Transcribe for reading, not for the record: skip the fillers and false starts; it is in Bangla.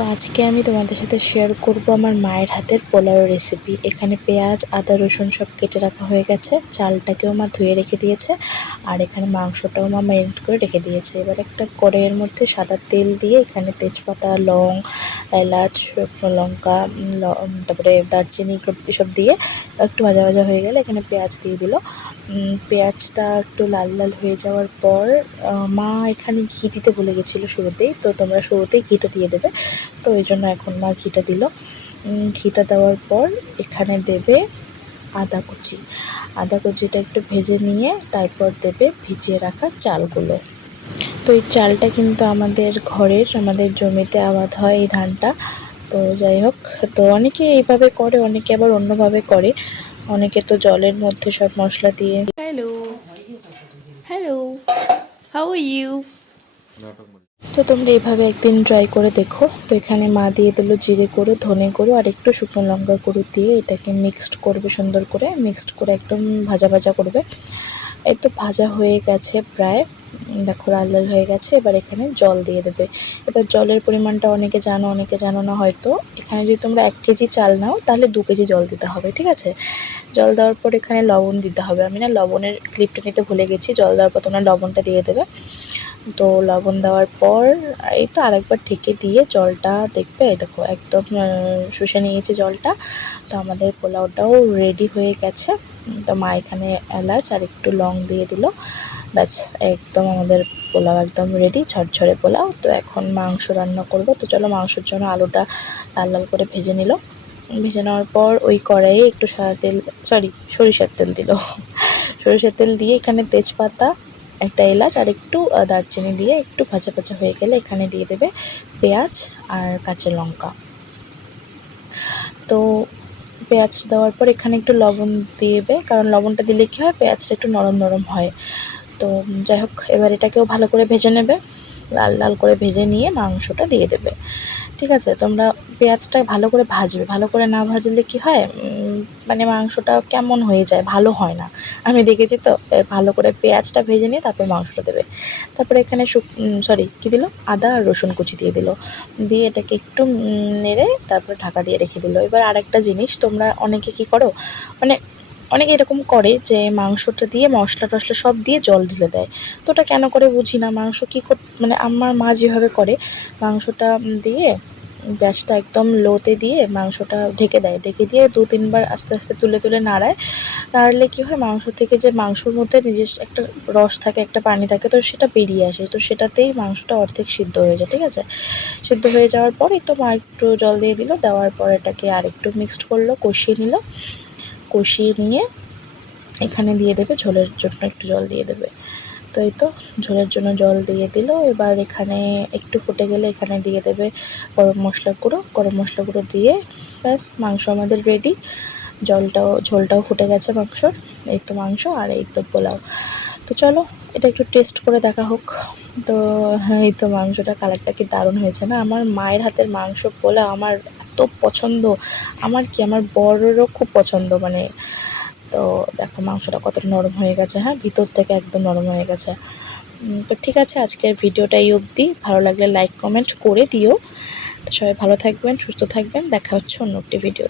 তো আজকে আমি তোমাদের সাথে শেয়ার করব আমার মায়ের হাতের পোলাও রেসিপি। এখানে পেঁয়াজ, আদা, রসুন সব কেটে রাখা হয়ে গেছে। চালটাকেও মা ধুয়ে রেখে দিয়েছে, আর এখানে মাংসটাও মা ম্যারিনেট করে রেখে দিয়েছে। এবার একটা কড়াইয়ের মধ্যে সাদা তেল দিয়ে এখানে তেজপাতা, লং, এলাচ, শুকনো লঙ্কা, তারপরে দারচিনি এসব দিয়ে একটু ভাজা ভাজা হয়ে গেলে এখানে পেঁয়াজ দিয়ে দিল। পেঁয়াজটা একটু লাল লাল হয়ে যাওয়ার পর মা এখানে ঘি দিতে ভুলে গেছিলো শুরুতেই, তো তোমরা শুরুতেই ঘিটা দিয়ে দেবে। তো এই জন্য এখন মা ঘিটা দিল। ঘিটা দেওয়ার পর এখানে দেবে আদা কুচিটা একটু ভেজে নিয়ে তারপর দেবে ভিজিয়ে রাখা চালগুলো। তো এই চালটা কিন্তু আমাদের জমিতে আবাদ হয় এই ধানটা। তো যাই হোক, তো অনেকে এইভাবে করে, অনেকে আবার অন্যভাবে করে, অনেকে তো জলের মধ্যে সব মশলা দিয়ে। Hello hello, how are you? তো তোমরা এভাবে একদিন ট্রাই করে দেখো। তো এখানে মা দিয়ে দিল জিরে গুঁড়ো, ধনে গুঁড়ো আর একটু শুকনো লঙ্কা গুঁড়ো দিয়ে এটাকে মিক্সড করবে, সুন্দর করে মিক্সড করে একদম ভাজা ভাজা করবে। এই তো ভাজা হয়ে গেছে প্রায়, দেখো লাল লাল হয়ে গেছে। এবার এখানে জল দিয়ে দেবে। এবার জলের পরিমাণটা অনেকে জানো, অনেকে জানো না হয়তো। এখানে যদি তোমরা 1 কেজি চাল নাও তাহলে 2 কেজি জল দিতে হবে, ঠিক আছে? জল দেওয়ার পর এখানে লবণ দিতে হবে। আমি না লবণের ক্লিপটা নিতে ভুলে গেছি। জল দেওয়ার পর তোমরা লবণটা দিয়ে দেবে। তো লবণ দেওয়ার পর এই তো আরেকবার ঢেকে দিয়ে জলটা দেখবে, দেখো একদম শুষে নিয়েছে জলটা। তো আমাদের পোলাওটাও রেডি হয়ে গেছে। তো মা এখানে এলাচ আর একটু লং দিয়ে দিল, ব্যাস একদম আমাদের পোলাও একদম রেডি, ঝরঝরে পোলাও। তো এখন মাংস রান্না করব। তো চলো, মাংসের জন্য আলুটা লাল লাল করে ভেজে নিল। ভেজে নেওয়ার পর ওই কড়াইয়ে একটু সরিষার তেল দিল। সরিষার তেল দিয়ে এখানে তেজপাতা, একটা এলাচ আর একটু দারচিনি দিয়ে একটু ভাজা ভাজা হয়ে গেলে এখানে দিয়ে দেবে পেঁয়াজ আর কাঁচা লঙ্কা। তো পেঁয়াজ দেওয়ার পর এখানে একটু লবণ দেবে, কারণ লবণটা দিলে কী হয়, পেঁয়াজটা একটু নরম নরম হয়। তো যাই হোক, এবার এটাকেও ভালো করে ভেজে নেবে। লাল লাল করে ভেজে নিয়ে মাংসটা দিয়ে দেবে, ঠিক আছে? তোমরা পেঁয়াজটা ভালো করে ভাজবে। ভালো করে না ভাজলে কি হয়, মানে মাংসটা কেমন হয়ে যায়, ভালো হয় না, আমি দেখেছি। তো ভালো করে পেঁয়াজটা ভেজে নিয়ে তারপর মাংসটা দেবে। তারপরে এখানে কী দিল, আদা আর রসুন কুচি দিয়ে দিল। দিয়ে এটাকে একটু নেড়ে তারপরে ঢাকা দিয়ে রেখে দিল। এবার আরেকটা জিনিস, তোমরা অনেকে কী করো, মানে অনেকে এরকম করে যে মাংসটা দিয়ে মশলা টশলা সব দিয়ে জল ঢেলে দেয়। তো ওটা কেন করে বুঝি না। মাংস কী মানে আমার মা যেভাবে করে, মাংসটা দিয়ে গ্যাসটা একদম লোতে দিয়ে মাংসটা ঢেকে দেয়। ঢেকে দিয়ে 2-3 বার আস্তে আস্তে তুলে তুলে নাড়লে কী হয়, মাংস থেকে যে মাংসর মধ্যে নিজস্ব একটা রস থাকে, একটা পানি থাকে, তো সেটা বেরিয়ে আসে। তো সেটাতেই মাংসটা অর্ধেক সিদ্ধ হয়ে যায়, ঠিক আছে? সিদ্ধ হয়ে যাওয়ার পরেই তো মা একটু জল দিয়ে দিল। দেওয়ার পর এটাকে আরেকটু মিক্সড করলো, কষিয়ে নিল। কষিয়ে নিয়ে এখানে দিয়ে দেবে ঝোলের জন্য একটু জল দিয়ে দেবে। তো এই তো ঝোলের জন্য জল দিয়ে দিল। এবার এখানে একটু ফুটে গেলে এখানে দিয়ে দেবে গরম মশলা গুঁড়ো দিয়ে ব্যাস মাংস আমাদের রেডি। ঝোলটাও ফুটে গেছে মাংসর। এই তো মাংস আর এই তো পোলাও। তো চলো এটা একটু টেস্ট করে দেখা হোক। তো হ্যাঁ, এই তো মাংসটা কালারটা কি দারুণ হয়েছে না? আমার মায়ের হাতের মাংস পোলাও আমার এত পছন্দ, আমার বরেরও খুব পছন্দ। মানে তো দেখো মাংসটা কতটা নরম হয়ে গেছে, হ্যাঁ, ভিতর থেকে একদম নরম হয়ে গেছে। তো ঠিক আছে, আজকের ভিডিওটা এই অবধি। ভালো লাগলে লাইক কমেন্ট করে দিও। তো সবাই ভালো থাকবেন, সুস্থ থাকবেন। দেখা হচ্ছে অন্য একটি ভিডিও।